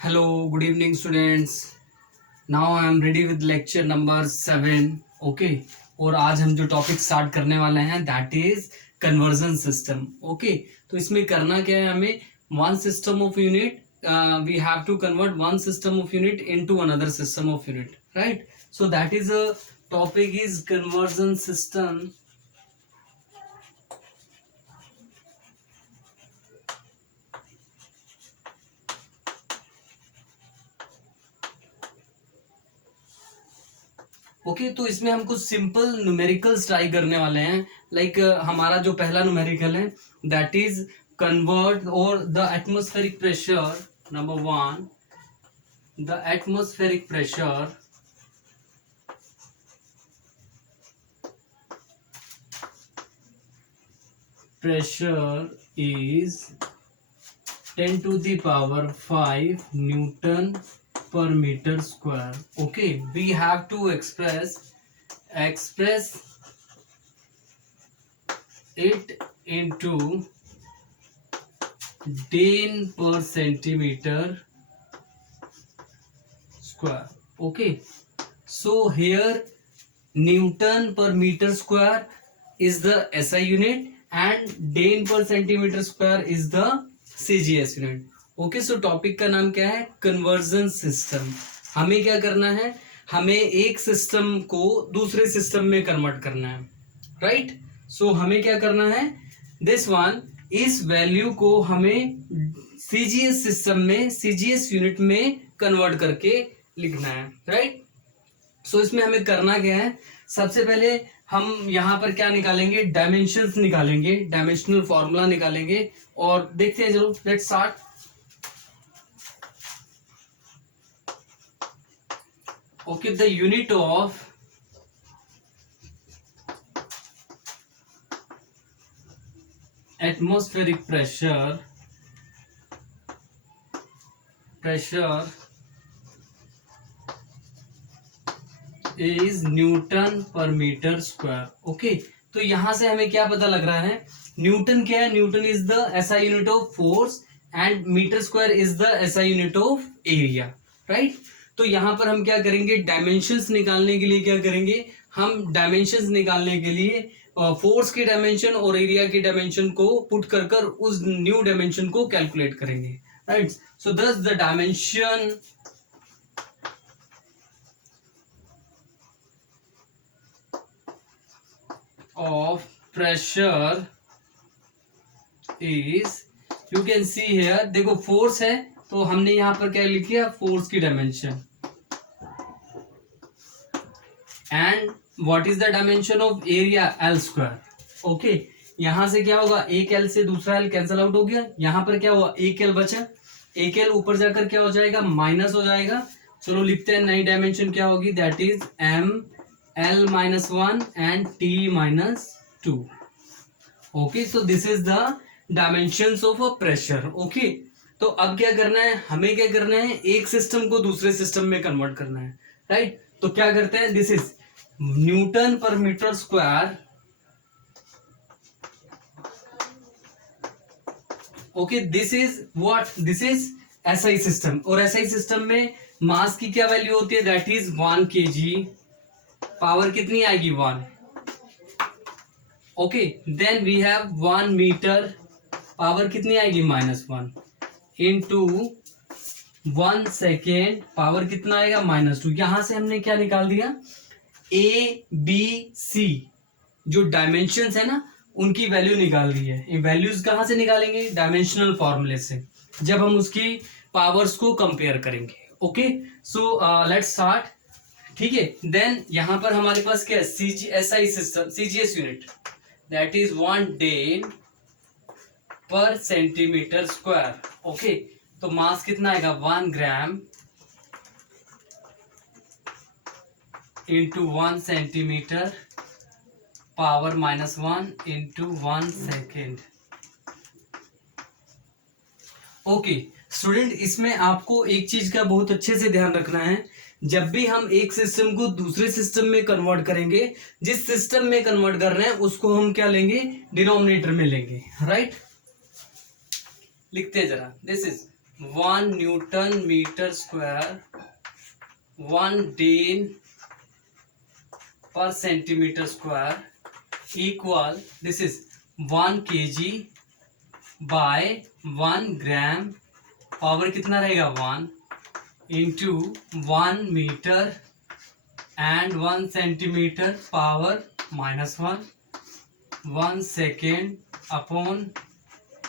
Hello, good evening, students. Now I am ready with lecture number 7. Okay. और आज हम जो टॉपिक स्टार्ट करने वाले हैं that is conversion system. Okay, तो इसमें करना क्या है, हमें one system of unit we have to convert one system of unit into another system of unit, right? So that is a topic is conversion system. Okay, तो इसमें हम कुछ सिंपल न्यूमेरिकल्स ट्राई करने वाले हैं. लाइक हमारा जो पहला न्यूमेरिकल है दैट इज कन्वर्ट और the atmospheric pressure. Number 1, the atmospheric pressure is 10 to the power 5 Newton per meter square. Okay, we have to express it into Dane per centimeter square. Okay, so here Newton per meter square is the SI unit and Dane per centimeter square is the CGS unit. Okay, so topic का नाम क्या है? Conversion system. हमें क्या करना है? हमें एक सिस्टम को दूसरे सिस्टम में कन्वर्ट करना है, राइट? सो हमें क्या करना है? दिस वन, इस वैल्यू को हमें सीजीएस सिस्टम में, सीजीएस यूनिट में कन्वर्ट करके लिखना है, राइट? सो इसमें हमें करना क्या है? सबसे पहले हम यहाँ पर क्या निकालेंगे? डायमेंशंस निकालेंगे, डायमेंशनल फॉर्मूला निकालेंगे और देखते हैं. चलो let's start. Okay, the unit of atmospheric pressure is Newton per meter square. Okay, तो यहां से हमें क्या पता लग रहा है? न्यूटन क्या है? Newton is the SI unit of force and metre square is the SI unit of area, right? तो यहां पर हम क्या करेंगे? डायमेंशंस निकालने के लिए क्या करेंगे? हम डायमेंशंस निकालने के लिए फोर्स की डायमेंशन और एरिया की डायमेंशन को पुट कर कर उस न्यू डायमेंशन को कैलकुलेट करेंगे, राइट? सो दस the dimension of pressure is, you can see here, देखो फोर्स है तो हमने यहां पर क्या लिख दिया? फोर्स की dimension. And what is the dimension of area? L square. Okay, यहां से क्या होगा? एक L से दूसरा L कैंसिल आउट हो गया. यहां पर क्या हुआ? एक L बचा. एक L ऊपर जाकर क्या हो जाएगा? माइनस हो जाएगा. चलो लिखते हैं नई डायमेंशन क्या होगी? That is M L-1 and T-2. Okay, so this is the dimensions of a pressure. Okay, तो अब क्या करना है? हमें क्या करना है? एक सिस्टम को दूसरे सिस्टम में कन्वर्ट करना है, राइट? तो क्या करते हैं? This is newton per metre square. Okay, this is what? This is SI system. और SI सिस्टम में मास की क्या वैल्यू होती है? That is 1 kg. पावर कितनी आएगी? 1. Okay, then we have 1 metre. Power कितनी आएगी? -1 इंटू 1 सेकेंड. पावर कितना आएगा? -2. यहां से हमने क्या निकाल दिया? ABC जो डायमेंशंस है ना, उनकी वैल्यू निकाल दी है. ये वैल्यूज कहां से निकालेंगे? डायमेंशनल फॉर्मूले से, जब हम उसकी पावर्स को कंपेयर करेंगे. Okay, so let's start. ठीक है, देन यहां पर हमारे पास क्या है? SI system, CGS unit, that is 1 Dane per centimetre square. Okay, तो मास कितना आएगा? 1 gram into 1 centimetre. Power -1 into 1 second. Okay student, इसमें आपको एक चीज का बहुत अच्छे से ध्यान रखना है. जब भी हम एक सिस्टम को दूसरे सिस्टम में कन्वर्ट करेंगे, जिस सिस्टम में कन्वर्ट कर रहे हैं उसको हम क्या लेंगे? डिनोमिनेटर में लेंगे, राइट? लिखते हैं जरा. This is 1 newton metre square 1 dyne per centimetre square equal, this is 1 kg by 1 gram, power कितना रहेगा 1 into 1 metre and 1 centimetre power -1, 1 second upon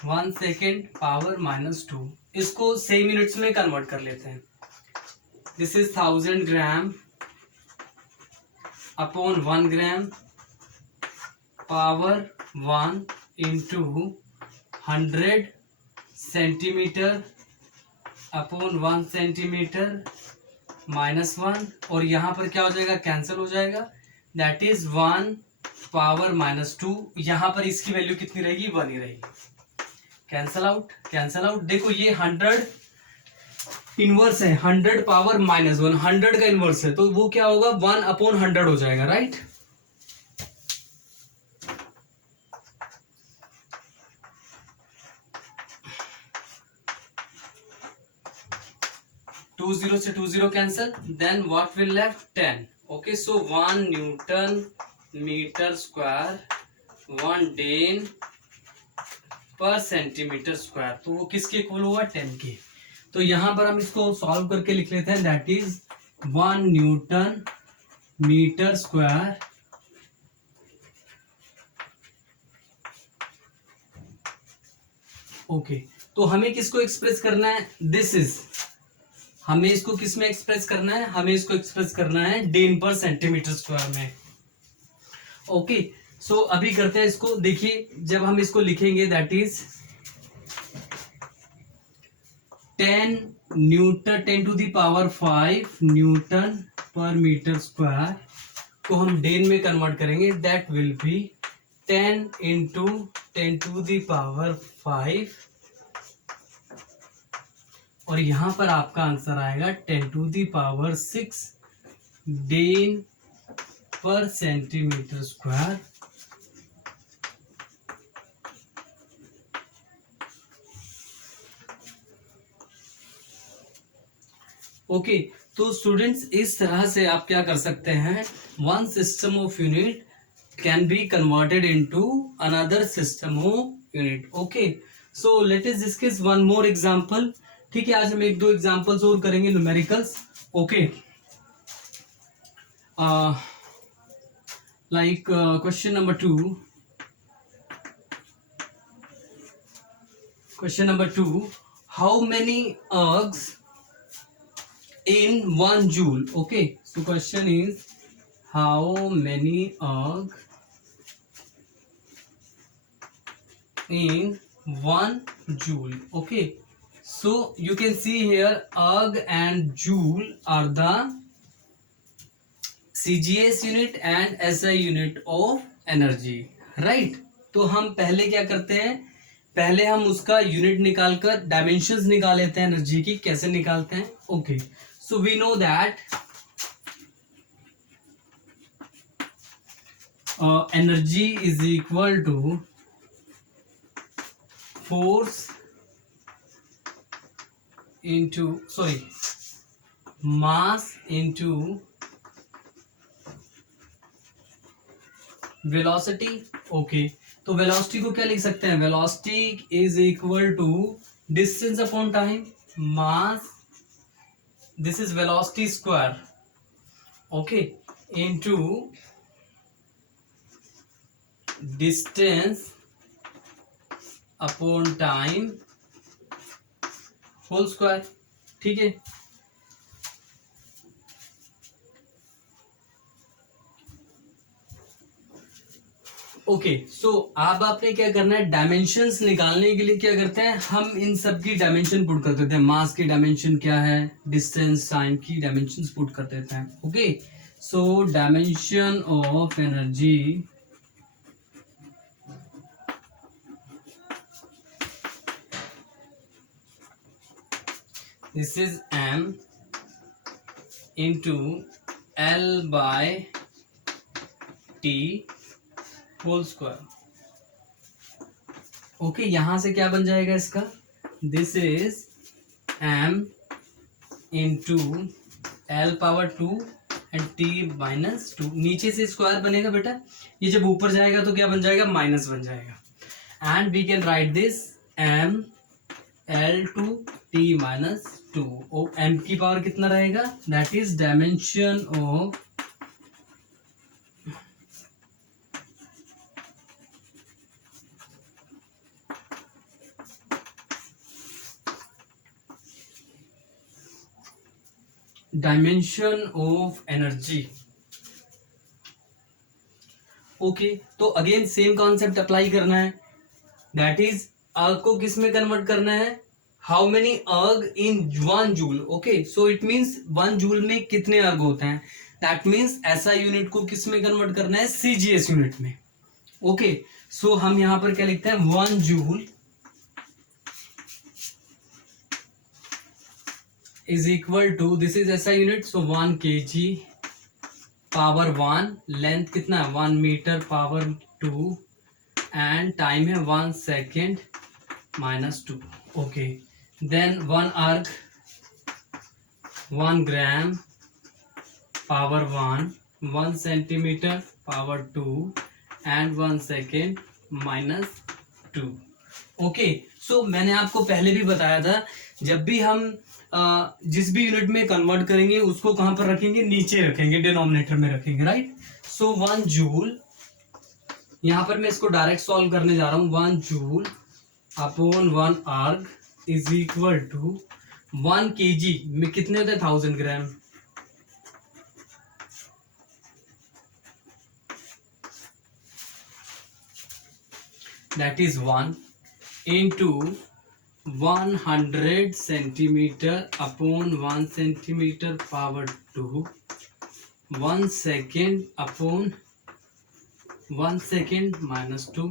1 second power -2। इसको सेम यूनिट्स में कन्वर्ट कर लेते हैं। This is 1000 gram upon 1 gram power 1 into 100 centimetre upon 1 centimetre -1, और यहाँ पर क्या हो जाएगा, कैंसिल हो जाएगा, दैट इज 1 पावर -2। यहाँ पर इसकी वैल्यू कितनी रहेगी, 1 ही रहेगी। Cancel out, cancel out. देखो ये 100 इनवर्स है, 100 पावर -1, 100 का इनवर्स है, तो वो क्या होगा 1 अपॉन 100 हो जाएगा, राइट। टू जीरो से 2 0 cancel, then what will left 10। Okay, so 1 newton metre square 1 dyne per centimetre square, तो वो किसके इक्वल हुआ 10 के। तो यहां पर हम इसको सॉल्व करके लिख लेते हैं, that is 1 newton metre square okay. तो हमें किसको एक्सप्रेस करना है, दिस इज, हमें इसको किस में एक्सप्रेस करना है, हमें इसको एक्सप्रेस करना है डेन पर सेंटीमीटर स्क्वायर में। ओके, सो अभी करते हैं इसको। देखिए जब हम इसको लिखेंगे that is 10 newton 10 to the power 5 newton per metre square को हम डेन में कन्वर्ट करेंगे, that will be 10 into 10 to the power 5, और यहां पर आपका आंसर आएगा 10 to the power 6 dyne per centimetre square. Okay, तो स्टूडेंट्स इस तरह से आप क्या कर सकते हैं, one system of unit can be converted into another system of unit. Okay, so let us discuss one more example. ठीक है, आज हम एक दो एग्जांपल्स और करेंगे numericals. Okay, like question number 2, question number 2, how many ergs in 1 joule? Okay, so question is how many erg in 1 joule? Okay, so you can see here erg and joule are the CGS unit and SI unit of energy, right? तो हम पहले क्या करते हैं, पहले हम उसका unit निकालकर डायमेंशंस निकाल लेते हैं एनर्जी की। कैसे निकालते हैं, okay, so we know that energy is equal to force into mass into velocity. Okay, तो वेलोसिटी को क्या लिख सकते हैं, velocity is equal to distance upon time, mass, this is velocity square, okay, into distance upon time whole square. ठीक है, okay, सो अब आपने क्या करना है, डायमेंशंस निकालने के लिए क्या करते हैं, हम इन सब की डायमेंशन पुट कर देते हैं। मास की डायमेंशन क्या है, डिस्टेंस, टाइम की डायमेंशंस पुट कर देते हैं। Okay, so dimension of energy this is m into L by T whole square. Okay, यहां से क्या बन जाएगा इसका, this is m into L power 2 and T minus 2। नीचे से स्क्वायर बनेगा बेटा, ये जब ऊपर जाएगा तो क्या बन जाएगा, माइनस बन जाएगा। And we can write this m L two T minus 2। ओ m की पावर कितना रहेगा, that is dimension of energy. Okay, तो अगेन सेम कॉन्सेप्ट अप्लाई करना है, दैट इज अर्ग को किस में कन्वर्ट करना है, हाउ मेनी अर्ग इन 1 joule. Okay, so it means 1 joule में कितने अर्ग होते हैं, दैट मीन्स ऐसा यूनिट को किस में कन्वर्ट करना है, सीजीएस यूनिट में। ओके, सो हम यहां पर क्या लिखते हैं, 1 joule is equal to, this is SI unit, so 1 kg power 1, length कितना है 1 मीटर पावर 2 एंड टाइम है 1 second minus 2। Okay, then 1 erg 1 gram power 1, 1 centimetre power 2 and 1 second minus 2। Okay, so मैंने आपको पहले भी बताया था, जब भी हम जिस भी यूनिट में कन्वर्ट करेंगे उसको कहां पर रखेंगे, नीचे रखेंगे, डिनोमिनेटर में रखेंगे, राइट। सो 1 जूल, यहां पर मैं इसको डायरेक्ट सॉल्व करने जा रहा हूं, 1 joule upon 1 erg is equal to 1 kg में कितने होते हैं, 1000 gram. That is 1 into 100 centimetre upon 1 centimetre power 2, 1 second upon 1 second minus 2।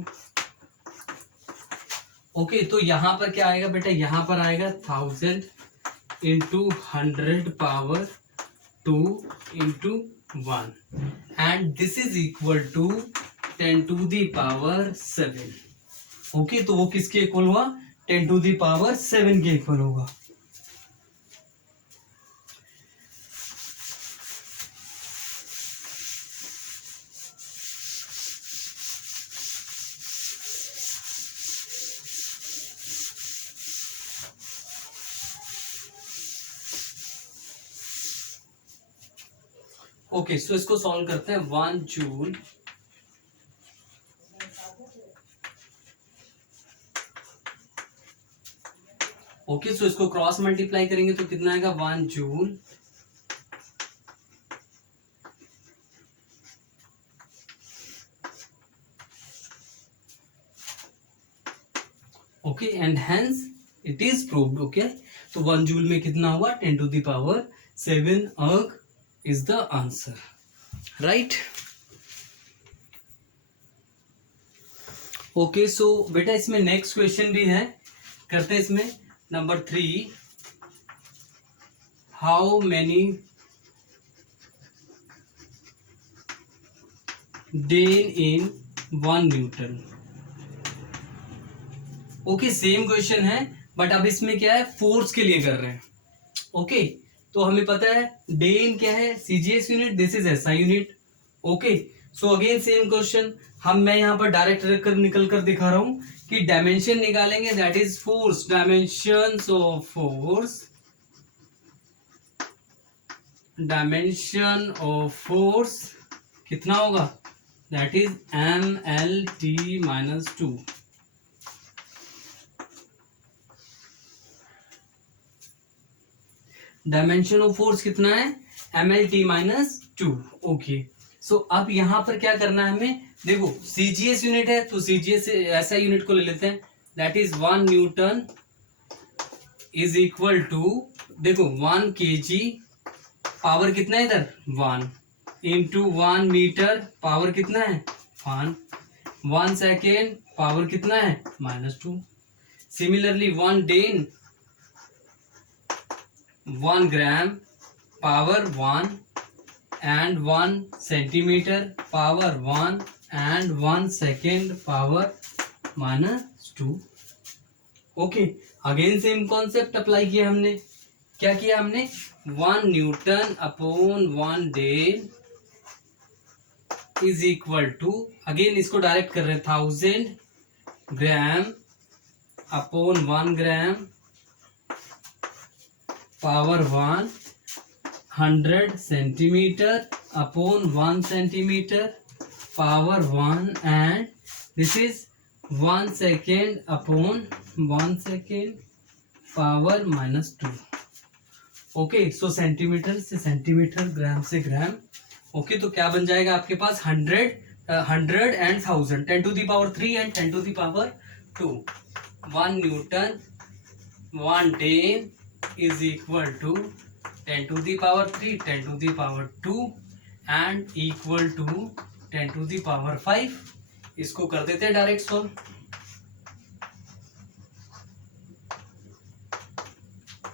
Okay, तो यहां पर क्या आएगा बेटा, यहां पर आएगा 1000 into 100 power 2 into 1 and this is equal to 10 to the power 7। Okay, तो वो किसके इक्वल हुआ, 10 टू दी पावर 7 के इक्वल होगा। ओके, सो इसको सॉल्व करते हैं, 1 जूल ओके, सो इसको क्रॉस मल्टीप्लाई करेंगे तो कितना आएगा, 1 joule okay and hence it is proved. Okay, तो 1 जूल में कितना होगा, 10 to the power 7 erg is the answer, right. Okay, so बेटा इसमें नेक्स्ट क्वेश्चन भी है, करते हैं इसमें number 3, how many dyne in 1 newton. Okay, same question है बट अब इसमें क्या है, फोर्स के लिए कर रहे हैं। ओके, तो हमें पता है डेन क्या है, CGS unit, this is SI unit. Okay, so again same question, मैं यहां पर डायरेक्ट निकल कर दिखा रहा हूं कि डायमेंशन निकालेंगे, that is force, dimension of force, dimension of force कितना होगा, that is MLT minus 2। Dimension of force कितना है, MLT माइनस 2। ओके, सो अब यहां पर क्या करना है हमें, देखो सीजीएस यूनिट है तो सीजीएस ऐसा यूनिट को ले लेते हैं, that is 1 newton is equal to, देखो 1 kg पावर कितना है इधर 1 इंटू 1 मीटर पावर कितना है 1, 1 सेकेंड पावर कितना है -2। Similarly 1 dyne 1 gram power 1 and 1 centimeter power 1 and 1 second power -2। Okay, again same concept apply किया हमने. क्या किया हमने? 1 Newton/1 Dane is equal to, again इसको डायरेक्ट कर रहे हैं, 1000 gram gram power 1, 100 centimeter/1 centimeter power 1, and this is 1 second/1 second power -2. Okay, so centimetre से सेंटीमीटर, ग्राम से ग्राम. ओके, तो क्या बन जाएगा आपके पास? 100 and 1000, 10⁻³ and 10⁻². 1 Newton/1 Dane is equal to 10⁻³ 10⁻² and equal to 10⁵. इसको कर देते हैं डायरेक्ट सॉल्व.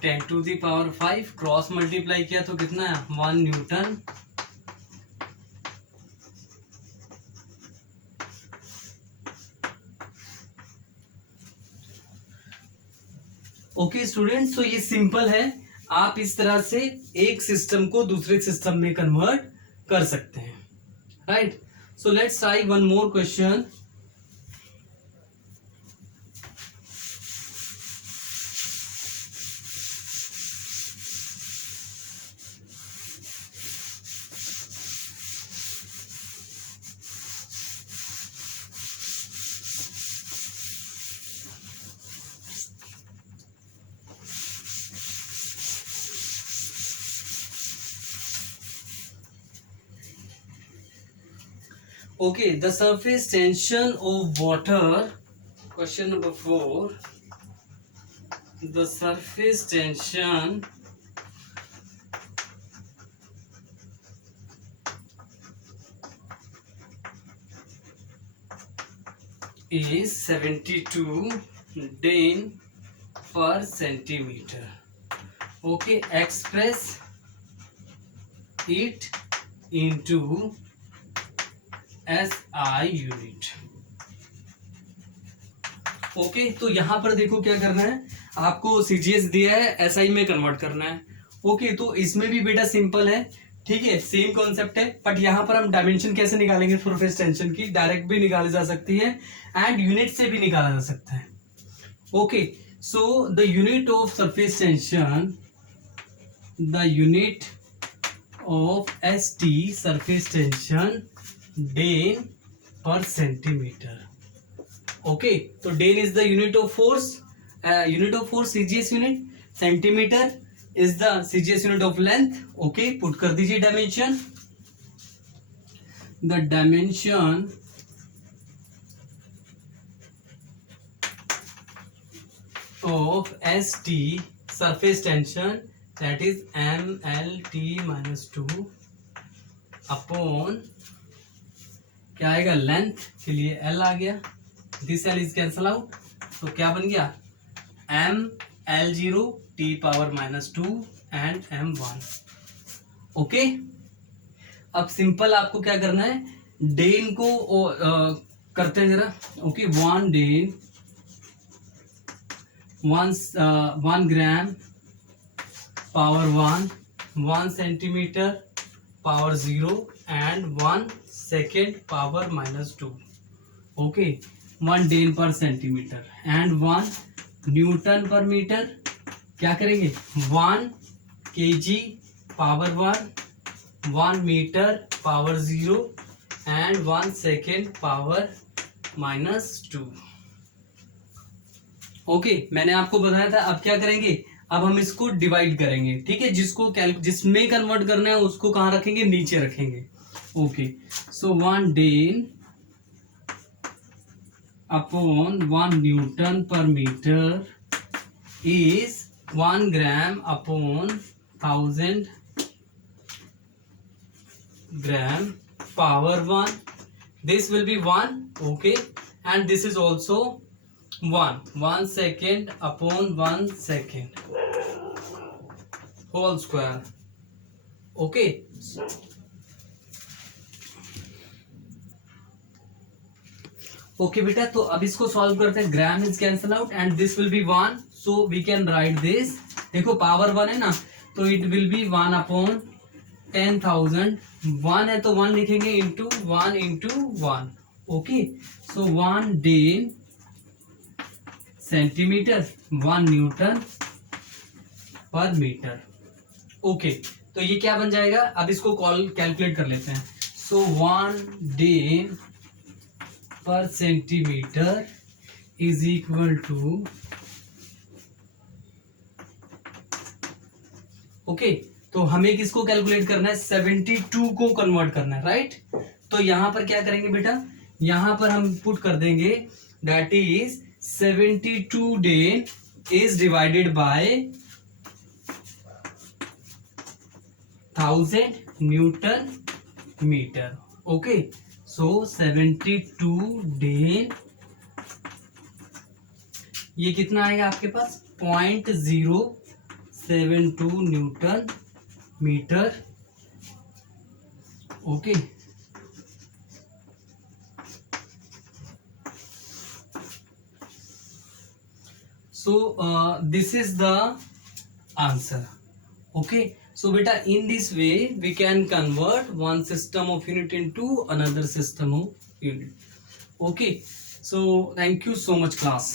10⁵ क्रॉस मल्टीप्लाई किया तो कितना है? 1 न्यूटन ओके स्टूडेंट्स, तो ये सिंपल है. आप इस तरह से एक सिस्टम को दूसरे सिस्टम में कन्वर्ट कर सकते हैं. Right, so let's try one more question. Okay, the surface tension of water. Question number 4. The surface tension is 72 Dane per centimeter. Okay, express it into SI unit. Okay, तो यहां पर देखो क्या करना है आपको. सीजीएस दिया है, एसआई में कन्वर्ट करना है. ओके, तो इसमें भी बेटा सिंपल है. ठीक है, सेम कॉन्सेप्ट है, बट यहां पर हम डायमेंशन कैसे निकालेंगे सरफेस टेंशन की? डायरेक्ट भी निकाली जा सकती है एंड यूनिट से भी निकाला जा सकता है. Okay, so the unit of surface tension, the unit of ST surface tension Dane per centimeter. Okay, so Dane is the unit of force. Unit of force CGS unit. Centimeter is the CGS unit of length. Okay, put कर दीजिए dimension. The dimension of ST surface tension, that is MLT-2 upon क्या आएगा? Length के लिए L आ गया. This L is cancel out, तो क्या बन गया? ML0 T⁻2 and M1. Okay, अब सिंपल आपको क्या करना है? डेन को करते हैं जरा. Okay, 1 Dane 1 gram power 1, 1 centimetre power 0 and 1 second power -2. Okay, 1 Dane per centimetre and 1 newton per metre. क्या करेंगे? 1 kg power 1, 1 metre power 0 and 1 second power -2. Okay, मैंने आपको बताया था. अब क्या करेंगे? अब हम इसको डिवाइड करेंगे. ठीक है, जिसमें कन्वर्ट करना है उसको कहाँ रखेंगे? नीचे रखेंगे. Okay, so 1 Dane upon 1 newton per metre is 1 gram upon 1000 gram power 1. This will be 1. Okay, and this is also 1 second upon 1 second whole square. Okay, okay बेटा, तो अब इसको सॉल्व करते हैं. Gram is cancel out and this will be 1, so we can write this, देखो power 1 है ना, तो इट विल बी 1/10,000, 1 है तो 1 लिखेंगे into 1 okay. So 1 Dane centimetre, 1 newton per metre. Okay, तो ये क्या बन जाएगा, अब इसको कैलकुलेट कर लेते हैं। So 1 dyne per centimetre is equal to, okay, तो हमें किसको कैलकुलेट करना है, 72 को कन्वर्ट करना है, राइट। तो यहां पर क्या करेंगे बेटा, यहां पर हम पुट कर देंगे that is 72 dyne is divided by 1000 newton metre. Okay, so 72 dyne, ये कितना आएगा आपके पास, 0.072 newton metre. Okay, so this is the answer. Okay, so beta in this way we can convert one system of unit into another system of unit. Okay, so thank you so much class.